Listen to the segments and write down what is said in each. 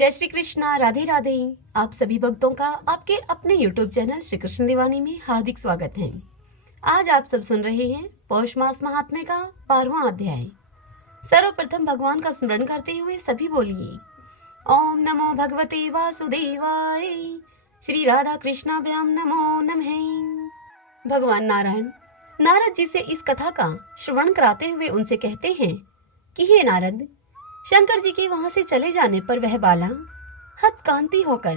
जय श्री कृष्णा, राधे राधे। आप सभी भक्तों का आपके अपने YouTube चैनल श्री कृष्ण दीवानी में हार्दिक स्वागत है। आज आप सब सुन रहे हैं पौष मास महात्म्य का 12वां अध्याय। सर्वप्रथम भगवान का स्मरण करते हुए सभी बोलिए ओम नमो भगवते वासुदेवाय, श्री राधा कृष्णाभ्याम नमो नमः। भगवान नारायण नारद जी से इस कथा का श्रवण कराते हुए उनसे कहते हैं कि हे नारद, शंकर जी के वहां से चले जाने पर वह बाला हतकांति होकर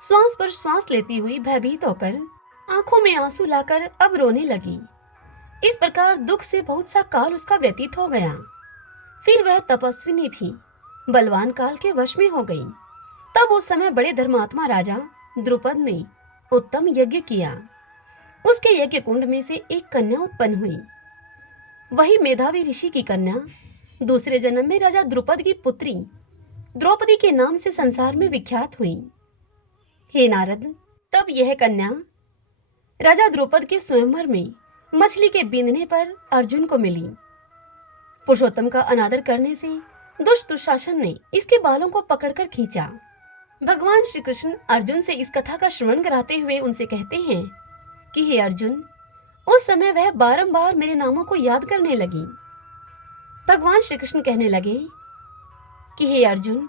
श्वास पर श्वास लेती हुई भयभीत होकर आंखों में आंसू लाकर अब रोने लगी। इस प्रकार दुख से बहुत सा काल उसका व्यतीत हो गया। फिर वह तपस्विनी भी बलवान काल के वश में हो गई। तब उस समय बड़े धर्मात्मा राजा द्रुपद ने उत्तम यज्ञ किया। उसके यज्ञ कुंड में से एक कन्या उत्पन्न हुई। वही मेधावी ऋषि की कन्या दूसरे जन्म में राजा द्रुपद की पुत्री द्रौपदी के नाम से संसार में विख्यात हुई। हे नारद, तब यह कन्या राजा द्रुपद के स्वयंवर में मछली के बीनने पर अर्जुन को मिली। पुरुषोत्तम का अनादर करने से दुष्ट दुशासन ने इसके बालों को पकड़कर खींचा। भगवान श्री कृष्ण अर्जुन से इस कथा का श्रवण कराते हुए उनसे कहते हैं कि हे अर्जुन, उस समय वह बारंबार मेरे नामों को याद करने लगी। भगवान श्री कृष्ण कहने लगे कि हे अर्जुन,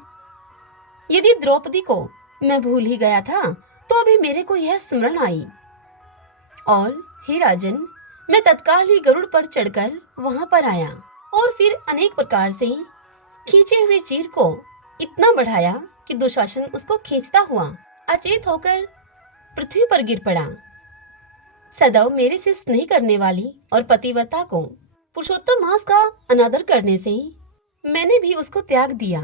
यदि द्रौपदी को मैं भूल ही गया था तो अभी मेरे को यह स्मरण आई। और हे राजन, मैं तत्काल ही गरुड़ पर चढ़कर वहां पर आया और फिर अनेक प्रकार से खींचे हुए चीर को इतना बढ़ाया कि दुशासन उसको खींचता हुआ अचेत होकर पृथ्वी पर गिर पड़ा। सदैव मेरे से स्नेह करने वाली और पतिव्रता को पुरुषोत्तम मास का अनादर करने से मैंने भी उसको त्याग दिया।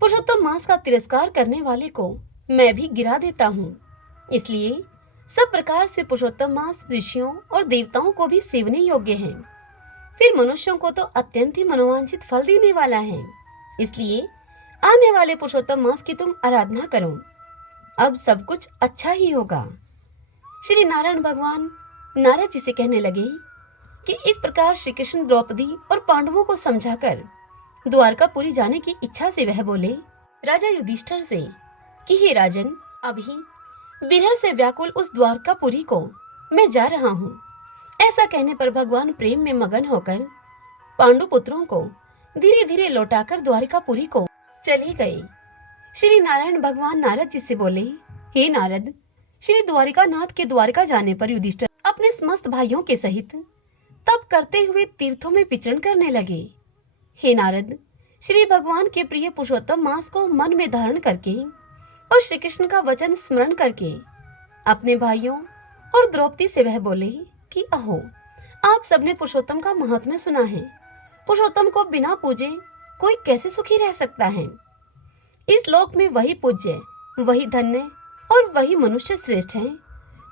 पुरुषोत्तम मास का तिरस्कार करने वाले को मैं भी गिरा देता हूँ। इसलिए सब प्रकार से पुरुषोत्तम मास ऋषियों और देवताओं को भी सेवने योग्य है। फिर मनुष्यों को तो अत्यंत ही मनोवांछित फल देने वाला है। इसलिए आने वाले पुरुषोत्तम मास की तुम आराधना करो, अब सब कुछ अच्छा ही होगा। श्री नारायण भगवान नारद जी से कहने लगे कि इस प्रकार श्री कृष्ण द्रौपदी और पांडवों को समझाकर द्वारकापुरी जाने की इच्छा से वह बोले राजा युधिष्ठिर से कि हे राजन, अभी विरह से व्याकुल उस द्वारकापुरी को मैं जा रहा हूँ। ऐसा कहने पर भगवान प्रेम में मगन होकर पांडु पुत्रों को धीरे धीरे लौटाकर द्वारकापुरी को चले गए। श्री नारायण भगवान नारद जी से बोले हे नारद, श्री द्वारिकानाथ के द्वारका जाने पर युधिष्ठिर अपने समस्त भाइयों के सहित तप करते हुए तीर्थों में विचरण करने लगे। हे नारद, श्री भगवान के प्रिय पुरुषोत्तम मास को मन में धारण करके और श्री कृष्ण का वचन स्मरण करके अपने भाइयों और द्रौपदी से वह बोले कि अहो, आप सबने पुरुषोत्तम का महात्म्य सुना है। पुरुषोत्तम को बिना पूजे कोई कैसे सुखी रह सकता है। इस लोक में वही पूज्य, वही धन्य और वही मनुष्य श्रेष्ठ है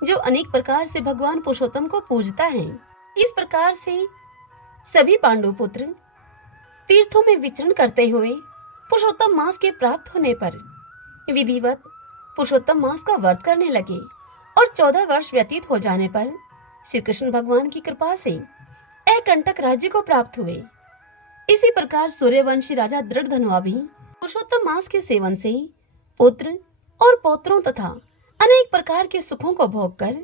जो अनेक प्रकार से भगवान पुरुषोत्तम को पूजता है। इस प्रकार से सभी पांडु पुत्र तीर्थों में विचरण करते हुए पुरुषोत्तम मास के प्राप्त होने पर विधिवत पुरुषोत्तम मास का व्रत करने लगे और 14 वर्ष व्यतीत हो जाने पर श्री कृष्ण भगवान की कृपा से अकंटक राज्य को प्राप्त हुए। इसी प्रकार सूर्यवंशी राजा दृढ़धनुआ भी पुरुषोत्तम मास के सेवन से पुत्र और पौत्रों तथा अनेक प्रकार के सुखों को भोग कर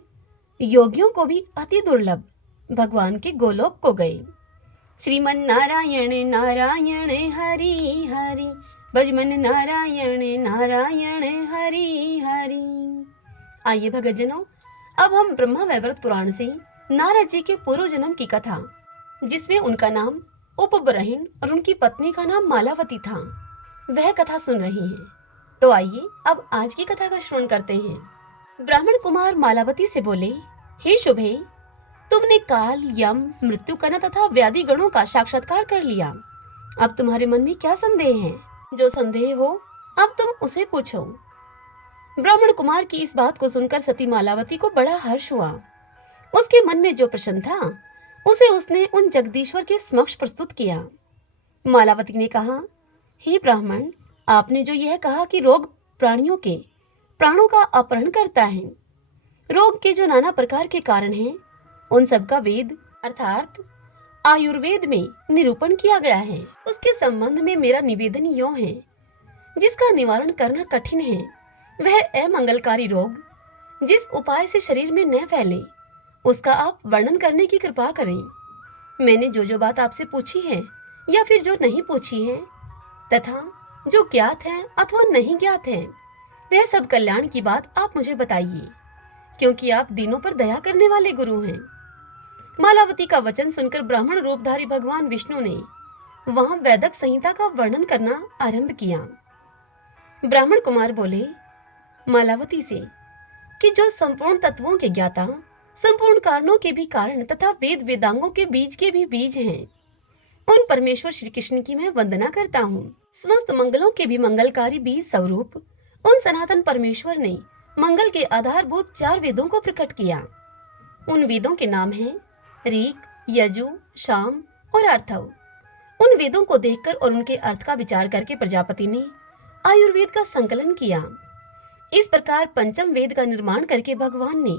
योगियों को भी अति दुर्लभ भगवान के गोलोक को गए। श्रीमन नारायण नारायण हरि हरि, भजमन नारायण नारायण हरि हरि। आइए भगतजनों, अब हम ब्रह्मा वैवर्त पुराण से नारद जी के पूर्व जन्म की कथा, जिसमें उनका नाम उपब्रहीण और उनकी पत्नी का नाम मालावती था, वह कथा सुन रहे हैं। तो आइए अब आज की कथा का श्रवण करते हैं। ब्राह्मण कुमार मालावती से बोले हे शुभे, तुमने काल, यम, मृत्यु कना तथा व्याधि गणों का साक्षात्कार कर लिया। अब तुम्हारे मन में क्या संदेह है? जो संदेह हो अब तुम उसे पूछो। ब्राह्मण कुमार की इस बात को सुनकर सती मालावती को बड़ा हर्ष हुआ। उसके मन में जो प्रश्न था उसे उसने उन जगदीश्वर के समक्ष प्रस्तुत किया। मालावती ने कहा, हे ब्राह्मण, आपने जो यह कहा कि रोग प्राणियों के प्राणों का अपहरण करता है, रोग के जो नाना प्रकार के कारण हैं, उन सब का वेद अर्थात आयुर्वेद में निरूपण किया गया है। उसके संबंध में मेरा निवेदन यों है, जिसका निवारण करना कठिन है, वह अमंगलकारी रोग जिस उपाय से शरीर में न फैले, उसका आप वर्णन करने की कृपा करें। मैंने जो बात आपसे पूछी है या फिर जो नहीं पूछी है, तथा जो ज्ञात है अथवा नहीं ज्ञात है, वह सब कल्याण की बात आप मुझे बताइए, क्योंकि आप दीनों पर दया करने वाले गुरु हैं। मालावती का वचन सुनकर ब्राह्मण रूपधारी भगवान विष्णु ने वहां वैदिक संहिता का वर्णन करना आरंभ किया। ब्राह्मण कुमार बोले मालावती से कि जो संपूर्ण तत्वों के ज्ञाता, संपूर्ण कारणों के भी कारण तथा वेद वेदांगों के बीज के भी बीज हैं, उन परमेश्वर श्री कृष्ण की मैं वंदना करता हूँ। समस्त मंगलों के भी मंगलकारी बीज स्वरूप उन सनातन परमेश्वर ने मंगल के आधारभूत 4 वेदों को प्रकट किया। उन वेदों के नाम हैं ऋग, यजु, साम और अर्थव। उन वेदों को देखकर और उनके अर्थ का विचार करके प्रजापति ने आयुर्वेद का संकलन किया। इस प्रकार पंचम वेद का निर्माण करके भगवान ने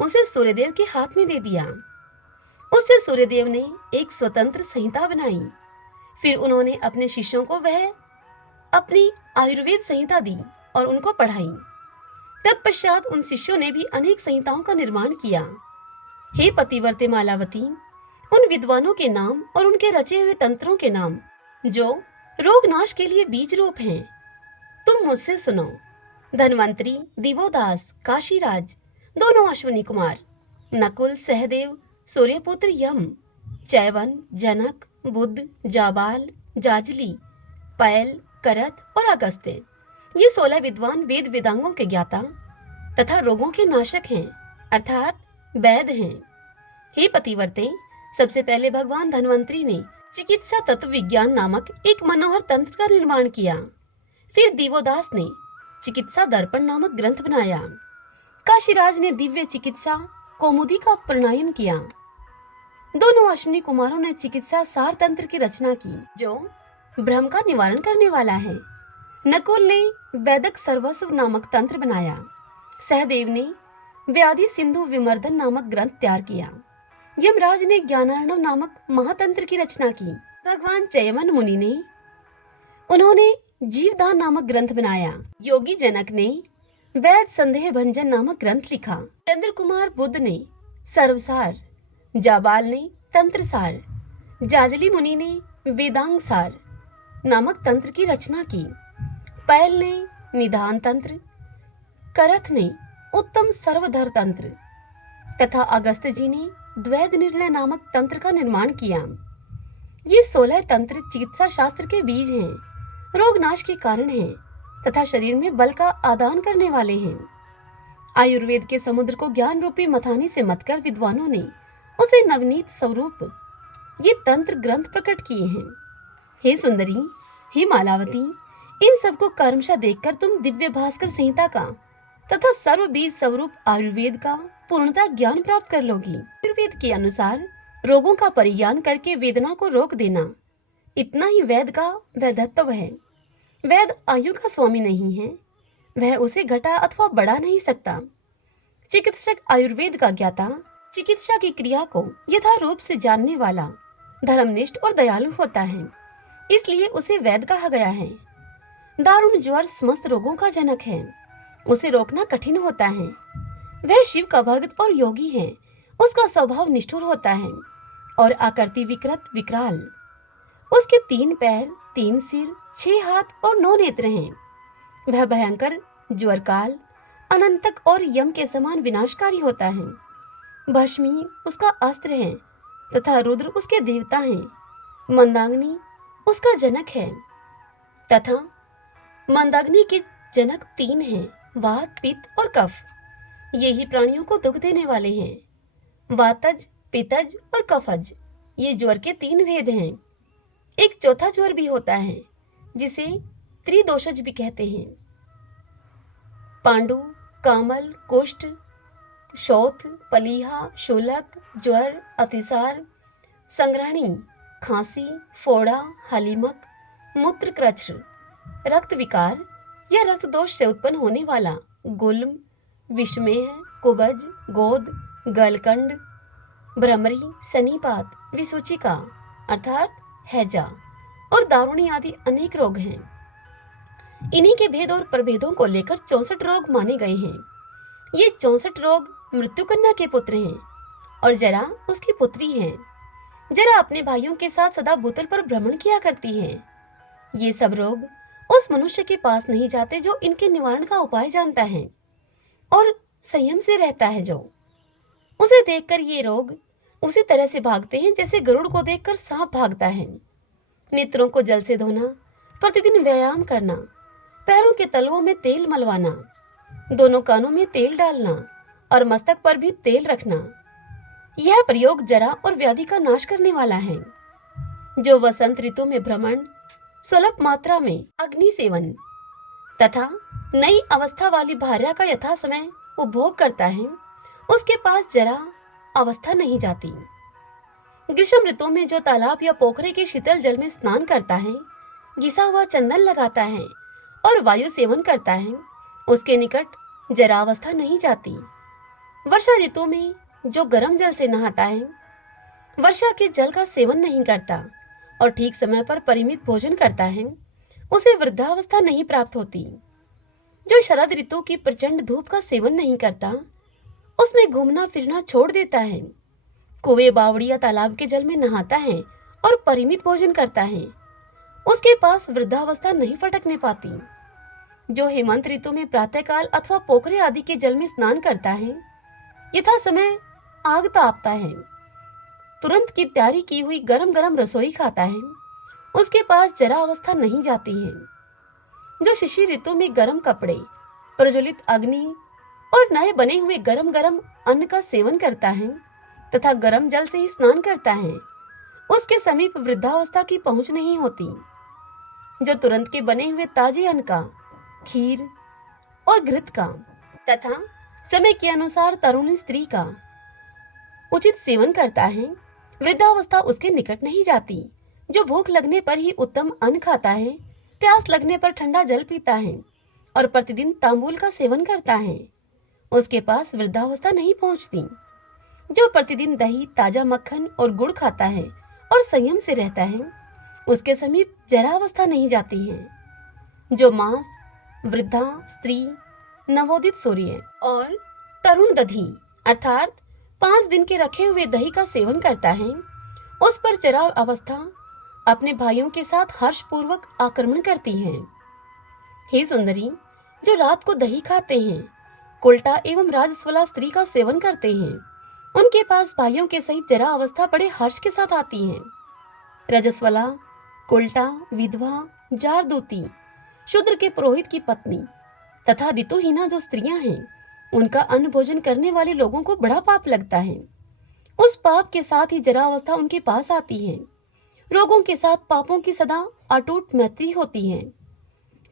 उसे सूर्यदेव के हाथ में दे दिया। उससे सूर्यदेव ने एक स्वतंत्र संहिता बनाई। फिर उन्होंने अपने शिष्यों को वह अपनी आयुर्वेद संहिता दी और उनको पढ़ाई। तत्पश्चात उन शिष्यों ने भी अनेक संहिताओं का निर्माण किया। हे पतिव्रते मालावती, उन विद्वानों के नाम और उनके रचे हुए तंत्रों के नाम जो रोगनाश के लिए बीज रूप हैं, तुम मुझसे सुनो। धन्वंतरी, दिवोदास, काशीराज, दोनों अश्विनी कुमार, नकुल, सहदेव, सूर्यपुत्र यम, चैवन, जनक, बुद्ध, जाबाल, जाजली, पैल, करत और अगस्त्य, ये 16 विद्वान वेद वेदांगों के ज्ञाता तथा रोगों के नाशक हैं, अर्थात वैद हैं। हे पतिव्रते, सबसे पहले भगवान धन्वंतरी ने चिकित्सा तत्व विज्ञान नामक एक मनोहर तंत्र का निर्माण किया। फिर दिवोदास ने चिकित्सा दर्पण नामक ग्रंथ बनाया। काशीराज ने दिव्य चिकित्सा कौमुदी का प्रणयन किया। दोनों अश्विनी कुमारों ने चिकित्सा सार तंत्र की रचना की, जो भ्रम का निवारण करने वाला है। नकुल ने वैदिक सर्वस्व नामक तंत्र बनाया। सहदेव ने व्याधि सिंधु विमर्दन नामक ग्रंथ तैयार किया। यमराज ने ज्ञानार्णव नामक महातंत्र की रचना की। भगवान चयवन मुनि ने उन्होंने जीवदान नामक ग्रंथ बनाया। योगी जनक ने वैद संदेह भंजन नामक ग्रंथ लिखा। चंद्र कुमार बुद्ध ने सर्वसार, जाबाल ने तंत्रसार, जाजली मुनि ने वेदांग सार नामक तंत्र की रचना की। पैल ने निधान तंत्र, करथ ने उत्तम सर्वधर तंत्र तथा अगस्त्य जी ने द्वैध निर्णय नामक तंत्र का निर्माण किया। ये 16 तंत्र चिकित्सा शास्त्र के बीज हैं, रोगनाश के कारण हैं तथा शरीर में बल का आदान करने वाले हैं। आयुर्वेद के समुद्र को ज्ञान रूपी मथानी से मतकर विद्वानों ने उसे नवनीत स्वरूप ये तंत्र ग्रंथ प्रकट किए हैं। हे सुंदरी, हे मालावती, इन सबको कर्मशः देखकर तुम दिव्य भास्कर संहिता का तथा सर्व बीज स्वरूप आयुर्वेद का पूर्णता ज्ञान प्राप्त कर लोगी। आयुर्वेद के अनुसार रोगों का परिज्ञान करके वेदना को रोक देना, इतना ही वेद का वैधत्व है। वेद आयु का स्वामी नहीं है, वह उसे घटा अथवा बढ़ा नहीं सकता। चिकित्सक आयुर्वेद का ज्ञाता चिकित्सा की क्रिया को यथारूप से जानने वाला, धर्मनिष्ठ और दयालु होता है, इसलिए उसे वैद कहा गया है। दारुण ज्वर समस्त रोगों का जनक है, उसे रोकना कठिन होता है। वह शिव का भक्त और योगी है, उसका स्वभाव निष्ठुर होता है और आकृति विकृत विकराल। उसके 3 पैर, 3 सिर, 6 हाथ और 9 नेत्र हैं। वह भयंकर ज्वरकाल, अनंतक और यम के समान विनाशकारी होता है। भस्मी उसका अस्त्र है तथा रुद्र उसके देवता हैं। मंदाग्नि उसका जनक है तथा मंदाग्नि के जनक 3 हैं, वात, पित्त और कफ। यही प्राणियों को दुख देने वाले हैं। वातज, पित्तज और कफज, ये ज्वर के 3 भेद हैं। एक चौथा ज्वर भी होता है जिसे त्रिदोषज भी कहते हैं। पांडु, कामल, कुष्ठ, शौथ, पलीहा, शूलक, ज्वर, अतिसार, संग्रहणी, खांसी, फोड़ा, हलीमक, मूत्रकृच्छ, रक्त विकार या रक्त दोष से उत्पन्न होने वाला गुल्म, विषमेह, कुबज, गोद, गलकंड, भ्रमरी, सनीपात, विसूचिका अर्थात हैजा और दारुणी आदि अनेक रोग हैं। इन्हीं के भेद और प्रभेदों को लेकर 64 रोग माने गए हैं। ये 64 रोग मृत्यु कन्या के पुत्र हैं और जरा उसकी पुत्री है। जरा अपने भाइयों के साथ सदा भूतल पर भ्रमण किया करती है। ये सब रोग उस मनुष्य के पास नहीं जाते जो इनके निवारण का उपाय जानता है और संयम से रहता है। जो उसे देखकर ये रोग उसी तरह से भागते हैं जैसे गरुड़ को देखकर सांप भागता है। नेत्रों को जल से धोना, प्रतिदिन व्यायाम करना, पैरों के तलुओं में तेल मलवाना, दोनों कानों में तेल डालना और मस्तक पर भी तेल रखना, यह प्रयोग जरा और व्याधि का नाश करने वाला है। जो वसंत ऋतु में भ्रमण, स्वल्प मात्रा में अग्नि सेवन तथा नई अवस्था वाली भार्या का यथा समय उपभोग करता है, उसके पास जरा अवस्था नहीं जाती। ग्रीष्म ऋतु में जो तालाब या पोखरे के शीतल जल में स्नान करता है, घिसा हुआ चंदन लगाता है और वायु सेवन करता है, उसके निकट जरा अवस्था नहीं जाती। वर्षा ऋतु में जो गर्म जल से नहाता है, वर्षा के जल का सेवन नहीं करता और ठीक समय पर परिमित भोजन करता है, उसे वृद्धावस्था नहीं प्राप्त होती। जो शरद ऋतु की प्रचंड धूप का सेवन नहीं करता, उसमें घूमना फिरना छोड़ देता है, कुएं, बावड़ी या तालाब के जल में नहाता है और परिमित भोजन करता है, उसके पास वृद्धावस्था नहीं फटकने पाती। जो हेमंत ऋतु में प्रातःकाल अथवा पोखरे आदि के जल में स्नान करता है, यथा समय आग तापता है, तुरंत की तैयारी की हुई गरम गरम रसोई खाता है, उसके पास जरा अवस्था नहीं जाती है। जो शिशिर ऋतु में गर्म कपड़े, प्रज्वलित अग्नि और नए बने हुए गरम गरम अन्न का सेवन करता है तथा गरम जल से ही स्नान करता है, उसके समीप वृद्धावस्था की पहुंच नहीं होती। जो तुरंत के बने हुए ताजे अन्न का, खीर और घृत का तथा समय के अनुसार तरुणी स्त्री का उचित सेवन करता है, वृद्धावस्था उसके निकट नहीं जाती। जो भूख लगने पर ही उत्तम अन्न खाता है, प्यास लगने पर ठंडा जल पीता है और प्रतिदिन तांबूल का सेवन करता है, उसके पास वृद्धावस्था नहीं पहुंचती। जो प्रतिदिन दही, ताजा मक्खन और गुड़ खाता है और संयम से रहता है, उसके समीप जरा अवस्था नहीं जाती है। जो मांस, वृद्धा स्त्री, नवोदित सूर्य और तरुण दधी अर्थात 5 दिन के रखे हुए दही का सेवन करता है, उस पर जरा अवस्था अपने भाइयों के साथ हर्षपूर्वक आक्रमण करती है। हे सुंदरी, जो रात को दही खाते हैं, कुल्टा एवं राजस्वला स्त्री का सेवन करते हैं, उनके पास भाइयों के सहित जरा अवस्था बड़े हर्ष के साथ आती है। रजस्वला, कुल्टा, विधवा, जारदूती, शूद्र के पुरोहित की पत्नी तथा ऋतुहीना जो स्त्रियां हैं, उनका अन्न भोजन करने वाले लोगों को बड़ा पाप लगता है। उस पाप के साथ ही जरा अवस्था उनके पास आती है। रोगों के साथ पापों की सदा अटूट मैत्री होती है।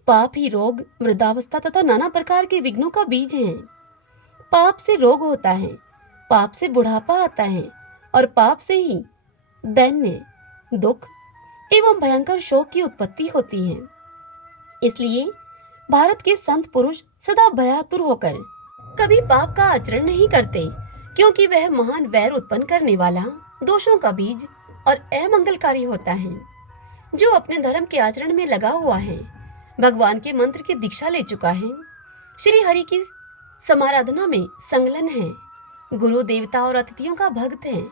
पाप ही रोग, वृद्धावस्था तथा नाना प्रकार के विघ्नों का बीज है। पाप से रोग होता है, पाप से बुढ़ापा आता है और पाप से ही दैन्य, दुख एवं भयंकर शोक की उत्पत्ति होती है। इसलिए भारत के संत पुरुष सदा भयातुर होकर कभी पाप का आचरण नहीं करते, क्योंकि वह महान वैर उत्पन्न करने वाला, दोषों का बीज और अमंगलकारी होता है। जो अपने धर्म के आचरण में लगा हुआ है, भगवान के मंत्र की दीक्षा ले चुका है, श्री हरि की समाराधना में संलग्न है, गुरु देवता और अतिथियों का भक्त है,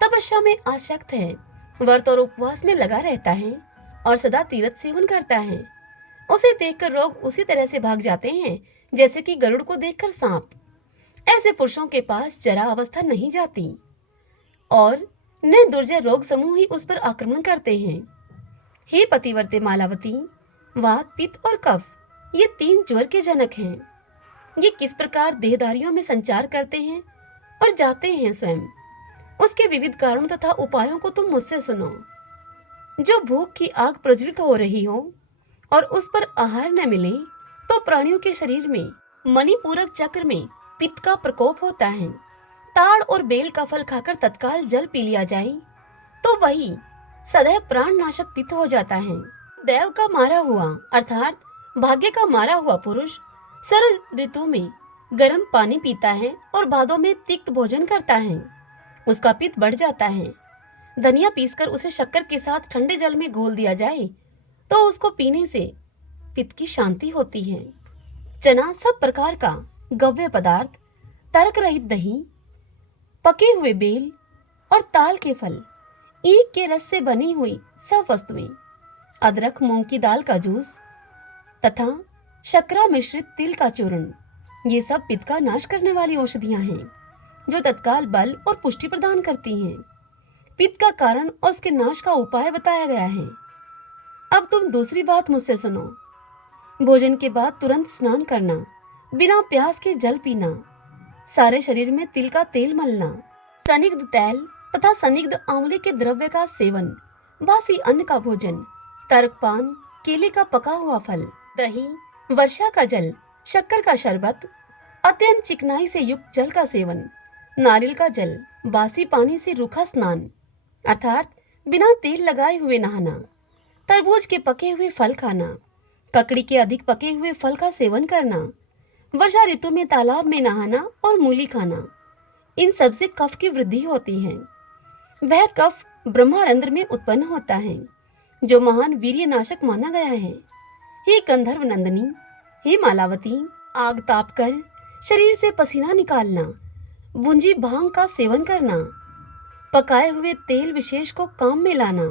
तपस्या में आसक्त है, व्रत और उपवास में लगा रहता है और सदा तीर्थ सेवन करता है, उसे देखकर रोग उसी तरह से भाग जाते हैं जैसे कि गरुड़ को देखकर सांप। ऐसे पुरुषों के पास जरा अवस्था नहीं जाती और न दुर्जय रोग समूह ही उस पर आक्रमण करते हैं। हे पतिव्रते मालावती, वात, पित्त और कफ ये 3 ज्वर के जनक हैं। ये किस प्रकार देहधारियों में संचार करते हैं और जाते हैं स्वयं, उसके विविध कारणों तथा उपायों को तुम मुझसे सुनो। जो भूख की आग प्रज्वलित हो रही हो और उस पर आहार न मिले, तो प्राणियों के शरीर में मणिपूरक चक्र में पित्त का प्रकोप होता है। ताड़ और बेल का फल खाकर तत्काल जल पी लिया जाए तो वही सदैव प्राण नाशक पित्त हो जाता है। दैव का मारा हुआ अर्थात भाग्य का मारा हुआ पुरुष शरद ऋतु में गर्म पानी पीता है और भादों में तिक्त भोजन करता है, उसका पित्त बढ़ जाता है। धनिया पीसकर उसे शक्कर के साथ ठंडे जल में घोल दिया जाए तो उसको पीने से पित्त की शांति होती है। चना सब प्रकार का गव्य पदार्थ, तर्क रहित दही, पके हुए बेल और ताल के फल, ईख के रस से बनी हुई सब वस्तुएं, अदरक मूंग की दाल का जूस तथा शर्करा मिश्रित तिल का चूर्ण, ये सब पित्त का नाश करने वाली औषधियां हैं जो तत्काल बल और पुष्टि प्रदान करती हैं। पित्त का कारण और उसके नाश का उपाय बताया गया है। अब तुम दूसरी बात मुझसे सुनो। भोजन के बाद तुरंत स्नान करना, बिना प्यास के जल पीना, सारे शरीर में तिल का तेल मलना, सनिग्ध तैल तथा सनिग्ध आंवले के द्रव्य का सेवन, बासी अन्न का भोजन, तर्कपान, केले का पका हुआ फल, दही, वर्षा का जल, शक्कर का शरबत, अत्यंत चिकनाई से युक्त जल का सेवन, नारियल का जल, बासी पानी से रूखा स्नान अर्थात बिना तेल लगाए हुए नहाना, तरबूज के पके हुए फल खाना, ककड़ी के अधिक पके हुए फल का सेवन करना, वर्षा ऋतु में तालाब में नहाना और मूली खाना, इन सब से कफ की वृद्धि होती है। वह कफ ब्रह्मारंध्र में उत्पन्न होता है जो महान वीर्यनाशक माना गया है। हे गंधर्व नंदिनी, हे मालावती, आग ताप कर शरीर से पसीना निकालना, भुंजी भांग का सेवन करना, पकाए हुए तेल विशेष को काम में लाना,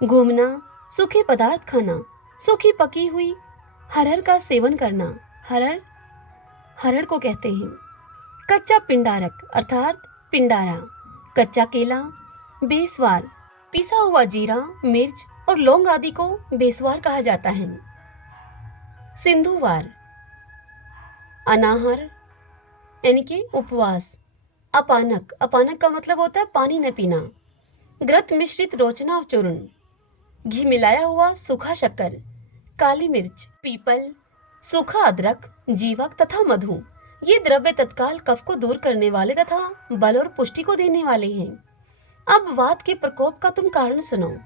घूमना, सूखे पदार्थ खाना, सूखी पकी हुई हरहर का सेवन करना, हरहर को कहते हैं, कच्चा पिंडारक अर्थात पिंडारा, कच्चा केला, बेसवार, पिसा हुआ जीरा, मिर्च और लौंग आदि को बेसवार कहा जाता है। सिंधुवार, अनाहार यानी कि उपवास, अपानक, अपानक का मतलब होता है पानी न पीना, घृत मिश्रित रोचना चूर्ण, घी मिलाया हुआ सूखा शक्कर, काली मिर्च, पीपल, सूखा अदरक, जीवक तथा मधु, ये द्रव्य तत्काल कफ को दूर करने वाले तथा बल और पुष्टि को देने वाले हैं। अब वात के प्रकोप का तुम कारण सुनो।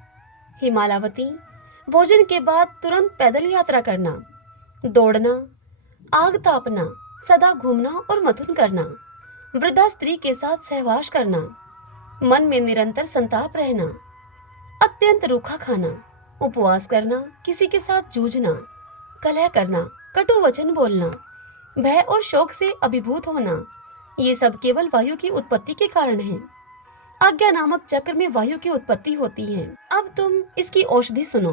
हिमालयवती, भोजन के बाद तुरंत पैदल यात्रा करना, दौड़ना, आग तापना, सदा घूमना और मथुन करना, वृद्धा स्त्री के साथ सहवास करना, मन में निरंतर संताप रहना, अत्यंत रूखा खाना, उपवास करना, किसी के साथ जूझना, कलह करना, कटु वचन बोलना, भय और शोक से अभिभूत होना, ये सब केवल वायु की उत्पत्ति के कारण है। आज्ञा नामक चक्र में वायु की उत्पत्ति होती है। अब तुम इसकी औषधि सुनो।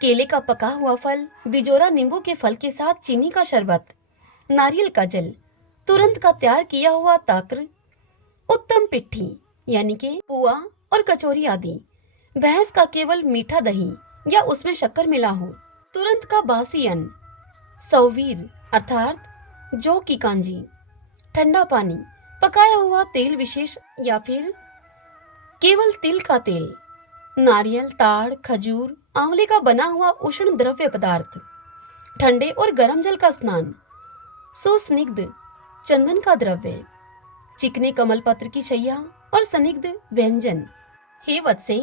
केले का पका हुआ फल, बिजोरा नींबू के फल के साथ चीनी का शरबत, नारियल का जल, तुरंत का तैयार किया हुआ ताक्र, उत्तम पिट्ठी यानी कि पुआ और कचौरी आदि, भैंस का केवल मीठा दही या उसमें शक्कर मिला हो, तुरंत का बासी अन्न, सौवीर अर्थात जौ की कांजी, ठंडा पानी, पकाया हुआ तेल विशेष या फिर केवल तिल का तेल, नारियल, ताड़, खजूर, आंवले का बना हुआ उष्ण द्रव्य पदार्थ, ठंडे और गर्म जल का स्नान, सुस्निग्ध चंदन का द्रव्य, चिकने कमल पत्र की शैया और सनिग्ध व्यंजन। हे वत्से,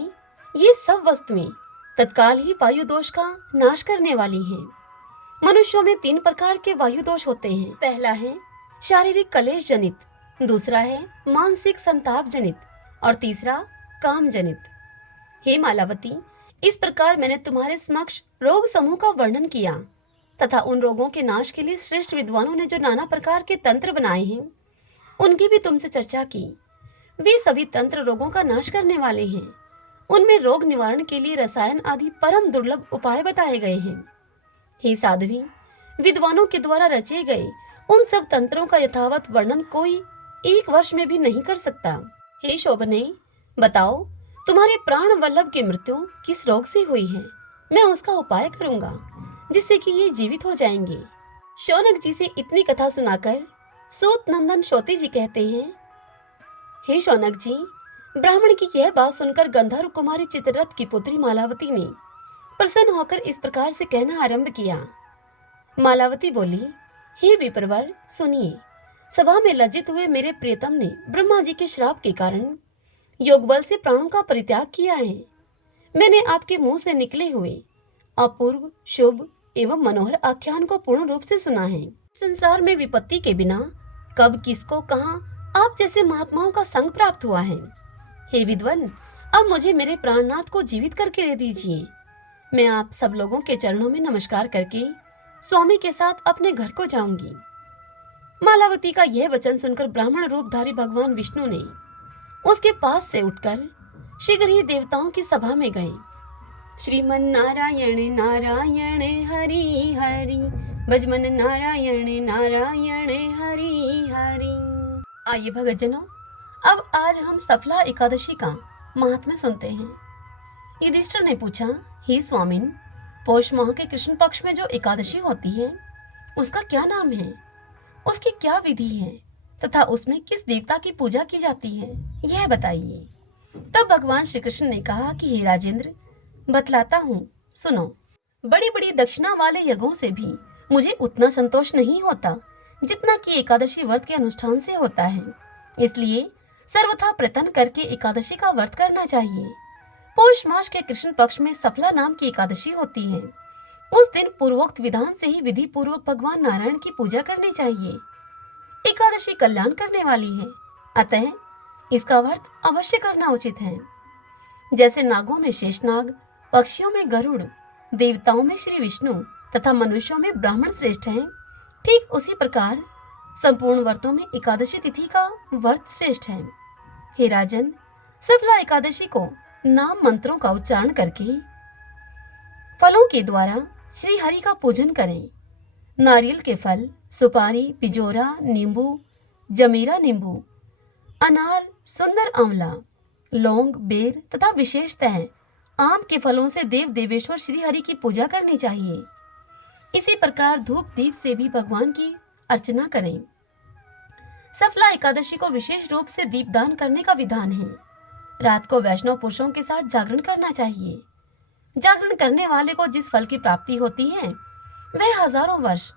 ये सब वस्तुएं तत्काल ही वायु दोष का नाश करने वाली हैं। मनुष्यों में 3 प्रकार के वायु दोष होते हैं। पहला है शारीरिक कलेश जनित, दूसरा है मानसिक संताप जनित और तीसरा काम जनित। हे मालावती, इस प्रकार मैंने तुम्हारे समक्ष रोग समूह का वर्णन किया तथा उन रोगों के नाश के लिए श्रेष्ठ विद्वानों ने जो नाना प्रकार के तंत्र बनाए हैं उनकी भी तुमसे चर्चा की। वे सभी तंत्र रोगों का नाश करने वाले हैं। उनमें रोग निवारण के लिए रसायन आदि परम दुर्लभ उपाय बताए गए हैं। हे साध्वी, विद्वानों के द्वारा रचे गए उन सब तंत्रों का यथावत वर्णन कोई 1 वर्ष में भी नहीं कर सकता। हे शोभने, बताओ तुम्हारे प्राण वल्लभ की मृत्यु किस रोग से हुई है, मैं उसका उपाय करूंगा जिससे कि ये जीवित हो जाएंगे। शौनक जी से इतनी कथा सुनाकर सूत नंदन शोती जी कहते हैं, हे शौनक जी, ब्राह्मण की यह बात सुनकर गंधर्व कुमारी चित्ररथ की पुत्री मालावती ने प्रसन्न होकर इस प्रकार से कहना आरंभ किया। मालावती बोली, हे विप्रवर, सुनिए। सभा में लज्जित हुए मेरे प्रियतम ने ब्रह्मा जी के श्राप के कारण योग बल से प्राणों का परित्याग किया है। मैंने आपके मुंह से निकले हुए अपूर्व, शुभ एवं मनोहर आख्यान को पूर्ण रूप से सुना है। संसार में विपत्ति के बिना कब किसको कहां आप जैसे महात्माओं का संग प्राप्त हुआ है। हे विद्वन, अब मुझे मेरे प्राणनाथ को जीवित करके दे दीजिए। मैं आप सब लोगों के चरणों में नमस्कार करके स्वामी के साथ अपने घर को जाऊंगी। मालावती का यह वचन सुनकर ब्राह्मण रूपधारी भगवान विष्णु ने उसके पास से उठकर शीघ्र ही देवताओं की सभा में गए। श्रीमन नारायण नारायण हरि हरि, भजमन नारायण नारायण हरि हरि। आइए भगतजनों, अब आज हम सफला एकादशी का महात्म्य सुनते हैं। युधिष्ठिर ने पूछा, हे स्वामिन, पौष माह के कृष्ण पक्ष में जो एकादशी होती है उसका क्या नाम है, उसकी क्या विधि है तथा उसमें किस देवता की पूजा की जाती है, यह बताइए। तब भगवान श्री कृष्ण ने कहा कि हे राजेंद्र, बतलाता हूँ, सुनो। बड़ी बड़ी दक्षिणा वाले यज्ञों से भी मुझे उतना संतोष नहीं होता जितना कि एकादशी व्रत के अनुष्ठान से होता है। इसलिए सर्वथा प्रयत्न करके एकादशी का व्रत करना चाहिए। पौष मास के कृष्ण पक्ष में सफला नाम की एकादशी होती है। उस दिन पूर्वोक्त विधान से ही विधि पूर्वक भगवान नारायण की पूजा करनी चाहिए। एकादशी कल्याण करने वाली है, अतः इसका व्रत अवश्य करना उचित है। जैसे नागों में शेषनाग, पक्षियों में गरुड़, देवताओं में श्री विष्णु तथा मनुष्यों में ब्राह्मण श्रेष्ठ हैं, ठीक उसी प्रकार संपूर्ण व्रतों में एकादशी तिथि का व्रत श्रेष्ठ है। हे राजन, सफला एकादशी को नाम मंत्रों का उच्चारण करके फलों के द्वारा श्री हरि का पूजन करें। नारियल के फल, सुपारी, पिजोरा, नींबू, जमीरा नींबू, अनार, सुंदर आंवला, लौंग, बेर तथा विशेषतः आम के फलों से देव देवेश्वर श्री हरि की पूजा करनी चाहिए। इसी प्रकार धूप दीप से भी भगवान की अर्चना करें। सफला एकादशी को विशेष रूप से दीपदान करने का विधान है। रात को वैष्णव पुरुषों के साथ जागरण करना चाहिए। जागरण करने वाले को जिस फल की प्राप्ति होती है वह हजारों वर्ष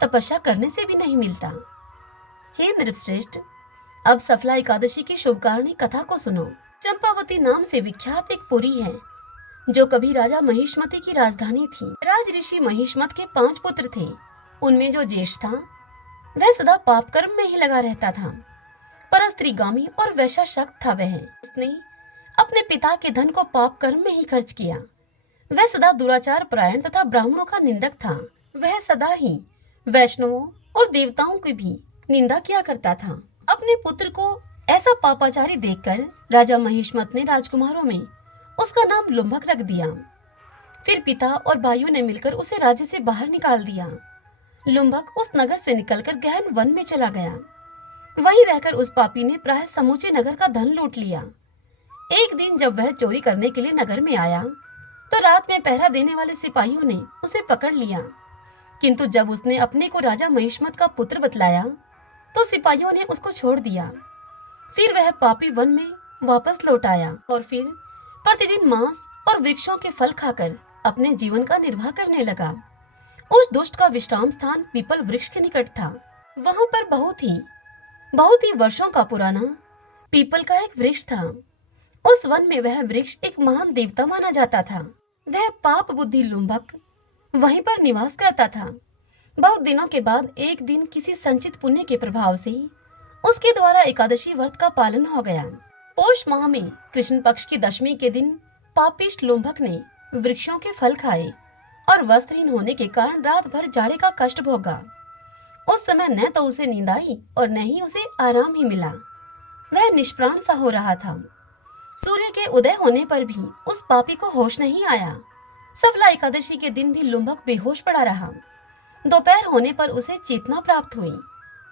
तपस्या करने से भी नहीं मिलता। हे नृपश्रेष्ठ, अब सफला एकादशी की शुभकारिणी कथा को सुनो। चंपावती नाम से विख्यात एक पुरी है जो कभी राजा महिष्मति की राजधानी थी। राज ऋषि महिष्मत के 5 पुत्र थे। उनमें जो ज्येष्ठ था वह सदा पाप कर्म में ही लगा रहता था। परस्त्रीगामी और वैश्याशक्त था वह। उसने अपने पिता के धन को पाप कर्म में ही खर्च किया। वह सदा दुराचार परायण तथा ब्राह्मणों का निंदक था। वह सदा ही वैष्णवों और देवताओं की भी निंदा किया करता था। अपने पुत्र को ऐसा पापाचारी देखकर राजा महिष्मत ने राजकुमारों में उसका नाम लुम्भक रख दिया। फिर पिता और भाइयों ने मिलकर उसे राज्य से बाहर निकाल दिया। लुम्भक उस नगर से निकलकर गहन वन में चला गया। वहीं रहकर उस पापी ने प्राय समूचे नगर का धन लूट लिया। एक दिन जब वह चोरी करने के लिए नगर में आया तो रात में पहरा देने वाले सिपाहियों ने उसे पकड़ लिया। किंतु जब उसने अपने को राजा महिष्मत का पुत्र बतलाया तो सिपाहियों ने उसको छोड़ दिया। फिर वह पापी वन में वापस लौट आया और फिर प्रतिदिन मांस और वृक्षों के फल खाकर अपने जीवन का निर्वाह करने लगा। उस दुष्ट का विश्राम स्थान पीपल वृक्ष के निकट था। वहां पर बहुत ही वर्षों का पुराना पीपल का एक वृक्ष था। उस वन में वह वृक्ष एक महान देवता माना जाता था। वह पाप बुद्धि लुम्भक वहीं पर निवास करता था। बहुत दिनों के बाद एक दिन किसी संचित पुण्य के प्रभाव से उसके द्वारा एकादशी व्रत का पालन हो गया। पौष माह में कृष्ण पक्ष की दशमी के दिन पापिष्ट लुम्भक ने वृक्षों के फल खाए और वस्त्रहीन होने के कारण रात भर जाड़े का कष्ट भोगा। उस समय न तो उसे नींद आई और न ही उसे आराम ही मिला। वह निष्प्राण सा हो रहा था। सूर्य के उदय होने पर भी उस पापी को होश नहीं आया। सफला एकादशी के दिन भी लुम्भक बेहोश पड़ा रहा। दोपहर होने पर उसे चेतना प्राप्त हुई।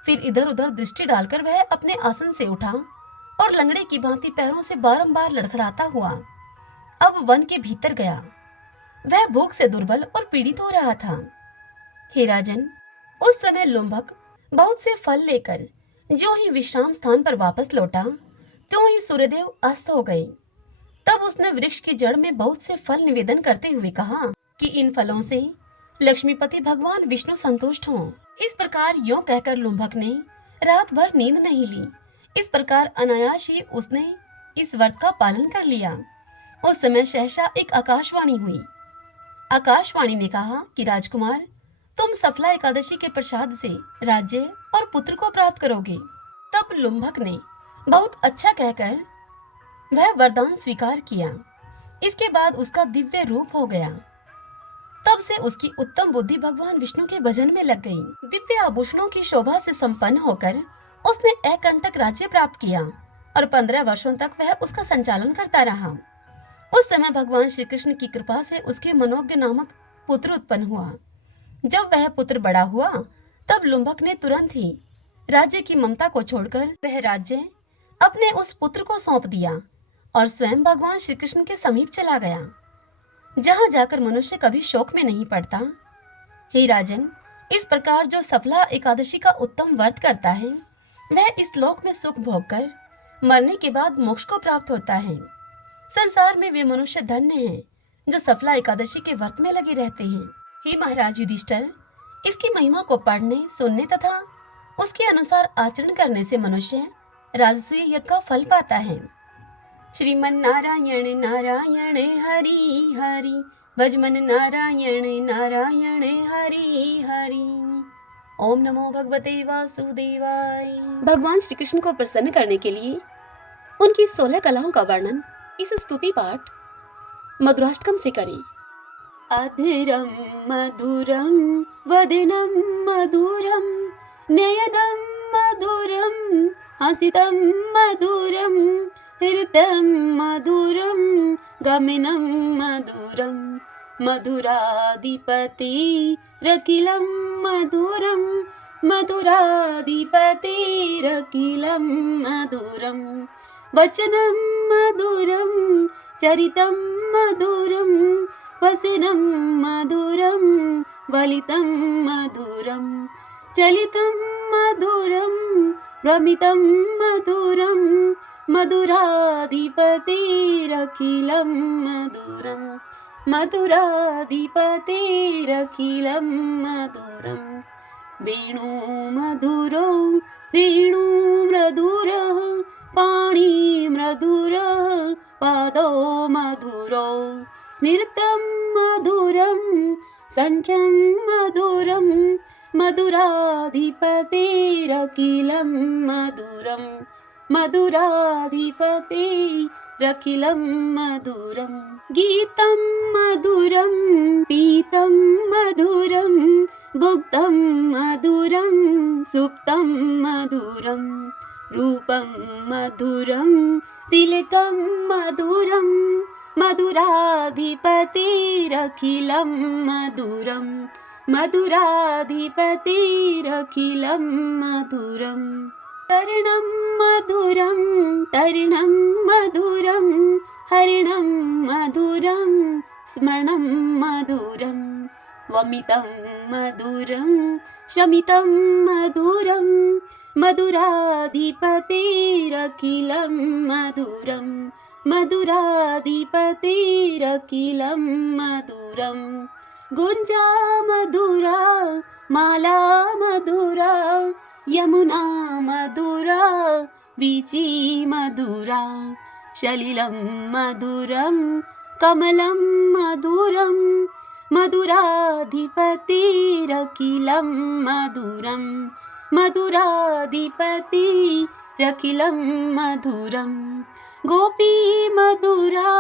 फिर इधर उधर दृष्टि डालकर वह अपने आसन से उठा और लंगड़े की भांति पैरों से बारंबार लड़खड़ाता हुआ अब वन के भीतर गया। वह भूख से दुर्बल और पीड़ित हो रहा था। हे राजन, उस समय लुम्भक बहुत से फल लेकर जो ही विश्राम स्थान पर वापस लौटा त्यों ही सूर्यदेव अस्त हो गए। तब उसने वृक्ष की जड़ में बहुत से फल निवेदन करते हुए कहा कि इन फलों से लक्ष्मीपति भगवान विष्णु संतुष्ट हों। इस प्रकार यों कहकर लुम्भक ने रात भर नींद नहीं ली। इस प्रकार अनायास ही उसने इस व्रत का पालन कर लिया। उस समय सहसा एक आकाशवाणी हुई। आकाशवाणी ने कहा कि राजकुमार, तुम सफला एकादशी के प्रसाद से राज्य और पुत्र को प्राप्त करोगे। तब लुम्भक ने बहुत अच्छा कहकर वह वरदान स्वीकार किया। इसके बाद उसका दिव्य रूप हो गया। तब से उसकी उत्तम बुद्धि भगवान विष्णु के भजन में लग गई। दिव्य आभूषणों की शोभा से संपन्न होकर उसने अकंटक राज्य प्राप्त किया और 15 वर्षों तक वह उसका संचालन करता रहा। उस समय भगवान श्री कृष्ण की कृपा से उसके मनोज्ञ नामक पुत्र उत्पन्न हुआ। जब वह पुत्र बड़ा हुआ तब लुम्भक ने तुरंत ही राज्य की ममता को छोड़कर वह राज्य अपने उस पुत्र को सौंप दिया और स्वयं भगवान श्री कृष्ण के समीप चला गया, जहां जाकर मनुष्य कभी शोक में नहीं पड़ता। हे राजन, इस प्रकार जो सफला एकादशी का उत्तम व्रत करता है वह इस लोक में सुख भोगकर मरने के बाद मोक्ष को प्राप्त होता है। संसार में वे मनुष्य धन्य हैं जो सफला एकादशी के व्रत में लगे रहते हैं। हे महाराज युधिष्ठिर, इसकी महिमा को पढ़ने, सुनने तथा उसके अनुसार आचरण करने से मनुष्य राजसूय यज्ञ का फल पाता है। श्रीमन नारायण नारायण हरि हरि, भजमन नारायण नारायण हरि हरि। ओम नमो भगवते वासुदेवाय। भगवान श्री कृष्ण को प्रसन्न करने के लिए उनकी 16 कलाओं का वर्णन इस स्तुति पाठ मधुराष्टकम से करें। अधरम मधुरम वदनम मधुरम, नयनम मधुरम, हसितम मधुरम, हृदयम मधुरम, गमनम मधुरम, मधुराधिपति रखिलम मधुरम, मधुराधिपति रखिलम मधुरम, वचनम मधुरम, चरितम मधुरम, वसनम मधुरम, वलितम मधुरम, चलितम मधुरम, भ्रमितम मधुरम, मधुराधिपतिरखिलं मधुरम, मधुराधिपतिरखिलं मधुरम। वेणु मधुरो रेणु मधुरः, पाणि मधुरः, पादो मधुरो, नृत्यं मधुरं, संख्यं मधुरं, मधुराधिपतिरखिलं मधुरम, मधुराधिपतिरखिलं मधुरम। गीतं मधुरं, पीतं मधुरं, भुक्तं मधुरं, सुप्तं मधुरं, रूपं मधुरं, तिलकं मधुरं, मधुराधिपतिरखिलं मधुरम, मधुराधिपतिरखिलं मधुरम। कर्णं मधुरं, तर्णं मधुरं, हरिणं मधुरं, स्मरणं मधुरं, वमितं मधुरं, शमितं मधुरं, मधुराधिपतिरखिलं मधुरं, मधुराधिपतिरखिलं मधुरं। गुंजा मधुरा, माला मधुरा, यमुना मधुरा, वीची मधुरा, सलिलं मधुरं, कमलं मधुरं, मधुराधिपतिरखिलं मधुरं, मधुराधिपतिरखिलं मधुरं। गोपी मधुरा,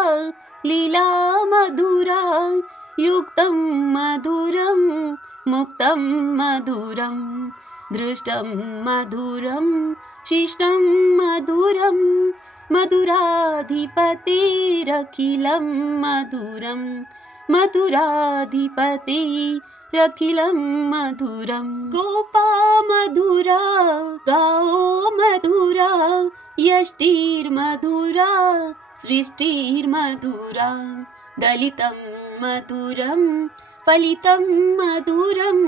लीला मधुरा, युक्तं मधुरं, मुक्तं मधुरं, दृष्टं मधुरं, शिष्टं मधुरं, मधुराधिपतिरखिलं मधुरं, मधुराधिपतिरखिलं मधुरं। गोपा मधुरा, गाओ मधुरा, यष्टिर्मधुरा, सृष्टिर्मधुरा, दलितं मधुरं, फलितं मधुरं,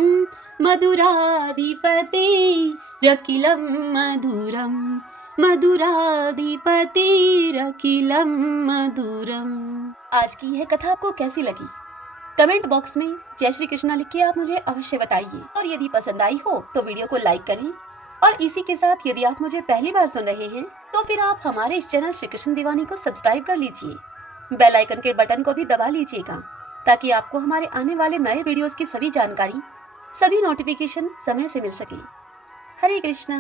मधुराधिपतिरखिलं मधुरं, मधुराधिपतिरखिलं मधुरम। आज की यह कथा आपको कैसी लगी? कमेंट बॉक्स में जय श्री कृष्णा लिख के आप मुझे अवश्य बताइए। और यदि पसंद आई हो तो वीडियो को लाइक करें। और इसी के साथ यदि आप मुझे पहली बार सुन रहे हैं तो फिर आप हमारे इस चैनल श्री कृष्ण दीवानी को सब्सक्राइब कर लीजिए। बेल आइकन के बटन को भी दबा लीजिएगा ताकि आपको हमारे आने वाले नए वीडियोस की सभी जानकारी, सभी नोटिफिकेशन समय से मिल सके। हरे कृष्णा।